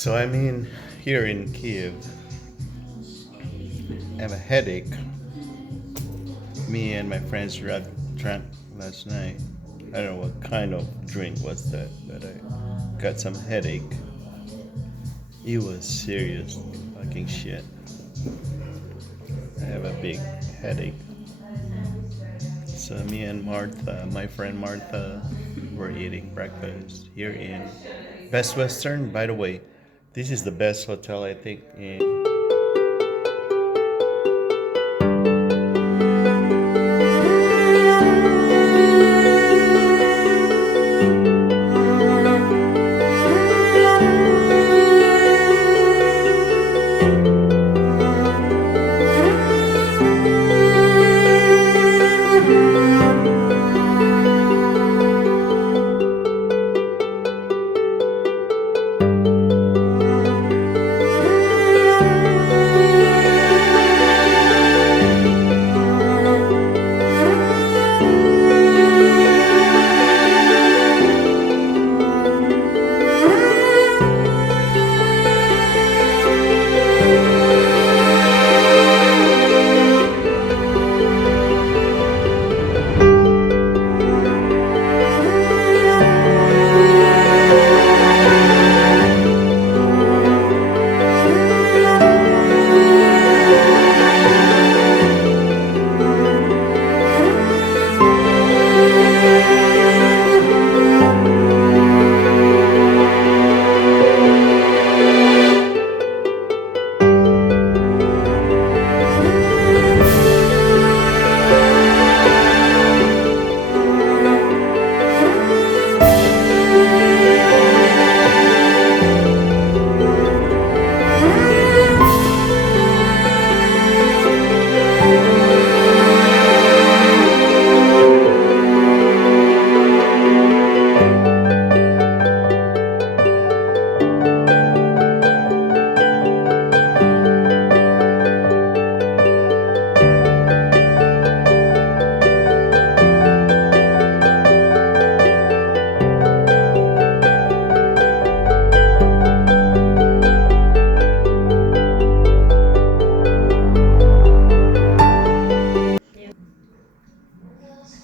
So I'm in here in Kiev. I have a headache. Me and my friends drank last night. I don't know what kind of drink was that, but I got some headache. It was serious fucking shit. I have a big headache. So me and Martha, my friend Martha, were eating breakfast here in Best Western. By the way, this is the best hotel I think in